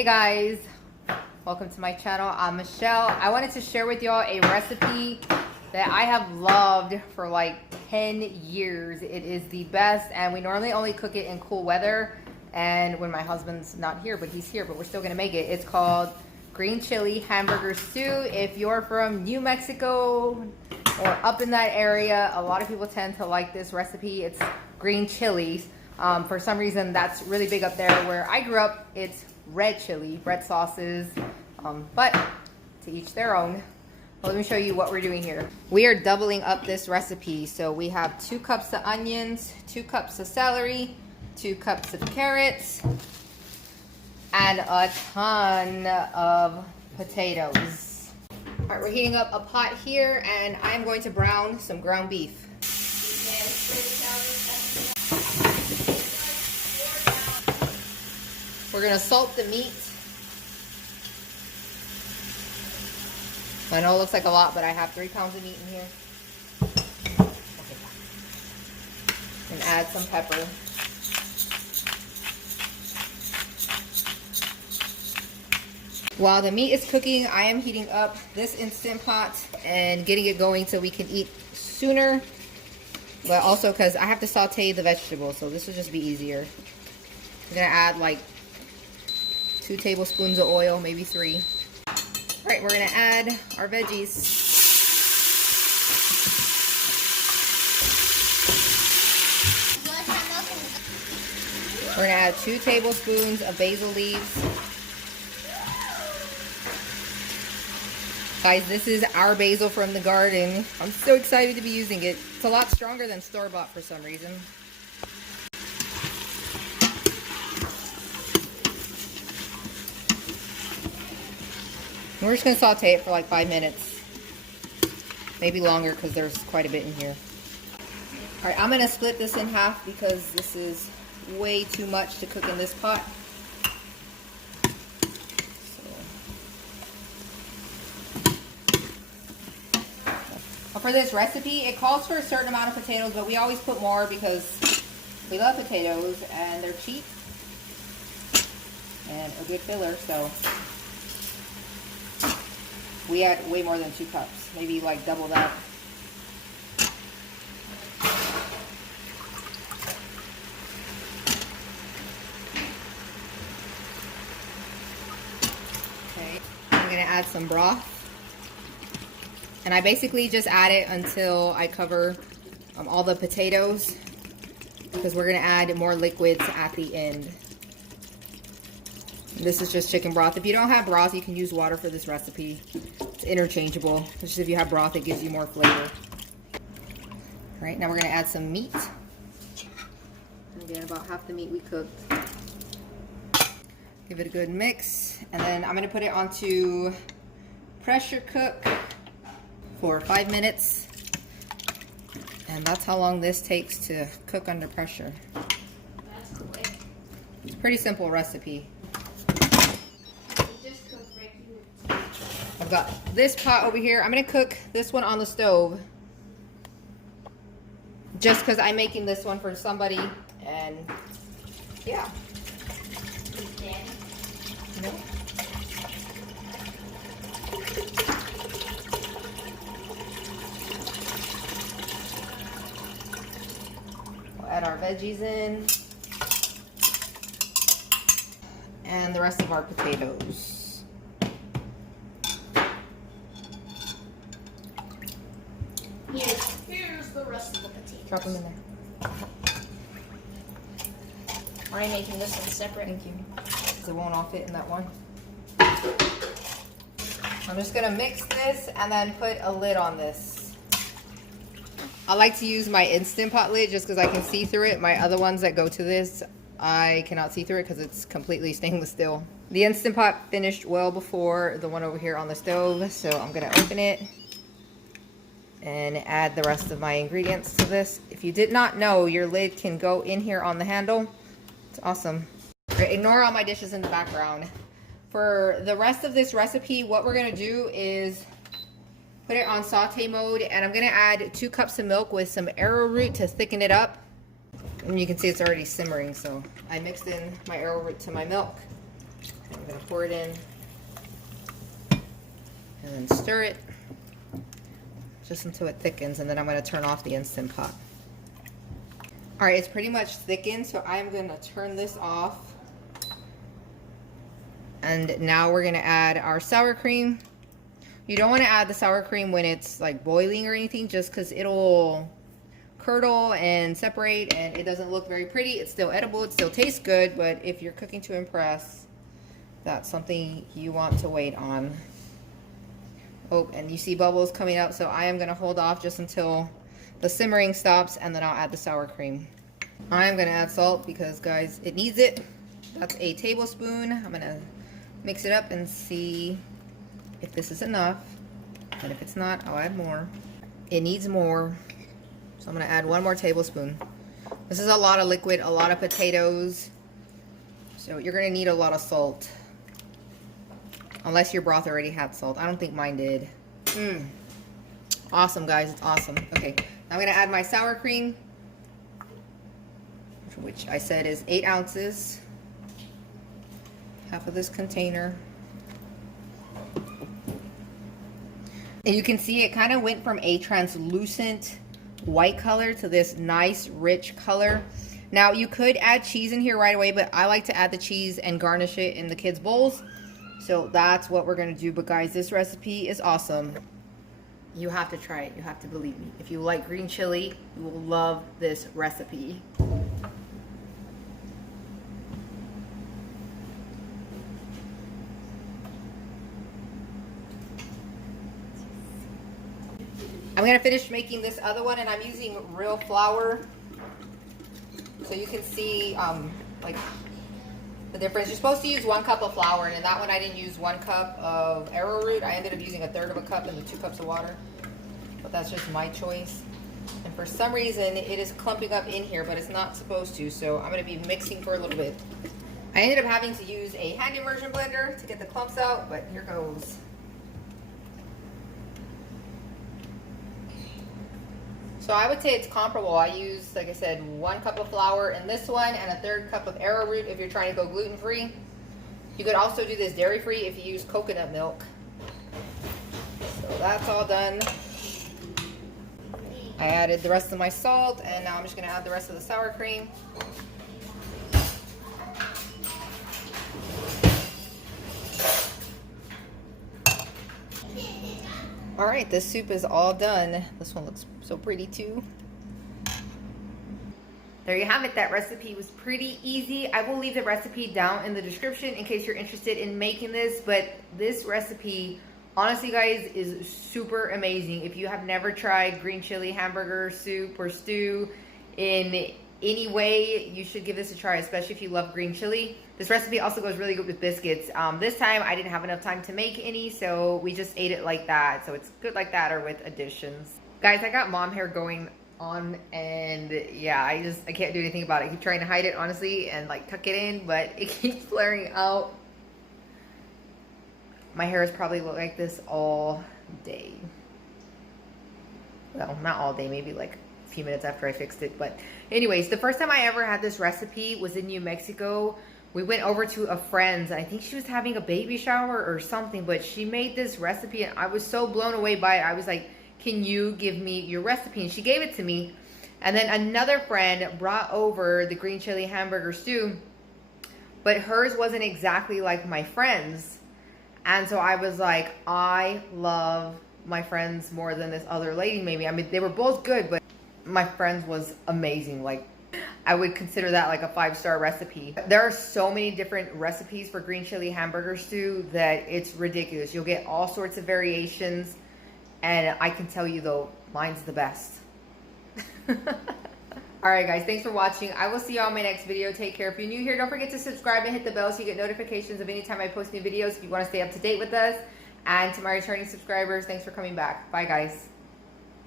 Hey guys, welcome to my channel. I'm Michelle. I wanted to share with y'all a recipe that I have loved for like 10 years. It is the best, and we normally only cook it in cool weather and when my husband's not here, but he's here, but we're still gonna make it. It's called green chili hamburger stew. If you're from New Mexico or up in that area, a lot of people tend to like this recipe. It's green chilies. For some reason, that's really big up there. Where I grew up, it's red chili, red sauces, but to each their own. Well, let me show you what we're doing here. We are doubling up this recipe. So we have 2 cups of onions, 2 cups of celery, 2 cups of carrots, and a ton of potatoes. All right, we're heating up a pot here, and I'm going to brown some ground beef. We're gonna salt the meat. I know it looks like a lot, but I have 3 pounds of meat in here. And add some pepper. While the meat is cooking, I am heating up this Instant Pot and getting it going so we can eat sooner. But also because I have to saute the vegetables, so this will just be easier. I'm gonna add like 2 tablespoons of oil, maybe 3. All right, we're gonna add our veggies. We're gonna add 2 tablespoons of basil leaves. Guys, this is our basil from the garden. I'm so excited to be using it. It's a lot stronger than store-bought for some reason. We're just going to saute it for like 5 minutes. Maybe longer because there's quite a bit in here. Alright, I'm going to split this in half because this is way too much to cook in this pot. For this recipe, it calls for a certain amount of potatoes, but we always put more because we love potatoes and they're cheap and a good filler, so we add way more than 2 cups, maybe like double that. Okay, I'm gonna add some broth. And I basically just add it until I cover all the potatoes, because we're going to add more liquids at the end. This is just chicken broth. If you don't have broth, you can use water for this recipe. It's interchangeable. It's just if you have broth, it gives you more flavor. All right, now we're going to add some meat. Again, about half the meat we cooked. Give it a good mix. And then I'm going to put it onto pressure cook for 5 minutes, and that's how long this takes to cook under pressure. That's quick. It's a pretty simple recipe. I've got this pot over here. I'm gonna cook this one on the stove just because I'm making this one for somebody, and yeah. No. Add our veggies in and the rest of our potatoes. Here's the rest of the potatoes. Drop them in there. I'm making this one separate. Thank you. Because it won't all fit in that one. I'm just gonna mix this and then put a lid on this. I like to use my Instant Pot lid just because I can see through it. My other ones that go to this, I cannot see through it because it's completely stainless steel. The Instant Pot finished well before the one over here on the stove, so I'm going to open it and add the rest of my ingredients to this. If you did not know, your lid can go in here on the handle. It's awesome. Ignore all my dishes in the background. For the rest of this recipe, what we're going to do is put it on saute mode, and I'm going to add 2 cups of milk with some arrowroot to thicken it up. And you can see it's already simmering, so I mixed in my arrowroot to my milk. I'm gonna pour it in and then stir it just until it thickens, and then I'm gonna turn off the Instant Pot. All right, it's pretty much thickened, so I'm gonna turn this off. And now we're gonna add our sour cream. You don't wanna add the sour cream when it's like boiling or anything, just cause it'll curdle and separate and it doesn't look very pretty. It's still edible, it still tastes good, but if you're cooking to impress, that's something you want to wait on. Oh, and you see bubbles coming up, so I am gonna hold off just until the simmering stops, and then I'll add the sour cream. I'm gonna add salt because, guys, it needs it. That's a tablespoon. I'm gonna mix it up and see if this is enough. And if it's not, I'll add more. It needs more, so I'm gonna add 1 more tablespoon. This is a lot of liquid, a lot of potatoes, so you're gonna need a lot of salt. Unless your broth already had salt. I don't think mine did. Awesome, guys. It's awesome. Okay, now I'm going to add my sour cream, which I said is 8 ounces. Half of this container. And you can see it kind of went from a translucent white color to this nice, rich color. Now, you could add cheese in here right away, but I like to add the cheese and garnish it in the kids' bowls. So that's what we're gonna do. But guys, this recipe is awesome. You have to try it. You have to believe me. If you like green chili, you will love this recipe. I'm gonna finish making this other one, and I'm using real flour. So you can see like the difference. You're supposed to use 1 cup of flour, and in that one I didn't use 1 cup of arrowroot. I ended up using 1/3 of a cup in the 2 cups of water, but that's just my choice. And for some reason it is clumping up in here, but it's not supposed to, so I'm going to be mixing for a little bit. I ended up having to use a hand immersion blender to get the clumps out, but here goes. So I would say it's comparable. I use, like I said, 1 cup of flour in this one and 1/3 cup of arrowroot if you're trying to go gluten-free. You could also do this dairy-free if you use coconut milk. So that's all done. I added the rest of my salt, and now I'm just gonna add the rest of the sour cream. All right, this soup is all done. This one looks so pretty too. There you have it. That recipe was pretty easy. I will leave the recipe down in the description in case you're interested in making this, but this recipe, honestly guys, is super amazing. If you have never tried green chili hamburger soup or stew in any way, you should give this a try, especially if you love green chili. This recipe also goes really good with biscuits. This time I didn't have enough time to make any, so we just ate it like that. So it's good like that or with additions. Guys, I got mom hair going on, and yeah, I can't do anything about it. I keep trying to hide it, honestly, and like tuck it in, but it keeps flaring out. My hair has probably looked like this all day. Well, not all day, maybe like a few minutes after I fixed it. But anyways, the first time I ever had this recipe was in New Mexico. We went over to a friend's. I think she was having a baby shower or something, but she made this recipe and I was so blown away by it. I was like, can you give me your recipe? And she gave it to me. And then another friend brought over the green chili hamburger stew, but hers wasn't exactly like my friend's. And so I was like, I love my friend's more than this other lady maybe. I mean, they were both good, but my friend's was amazing. Like, I would consider that like a 5-star recipe. There are so many different recipes for green chili hamburger stew that it's ridiculous. You'll get all sorts of variations. And I can tell you though, mine's the best. Alright guys, thanks for watching. I will see you on my next video. Take care. If you're new here, don't forget to subscribe and hit the bell so you get notifications of any time I post new videos if you want to stay up to date with us. And to my returning subscribers, thanks for coming back. Bye guys.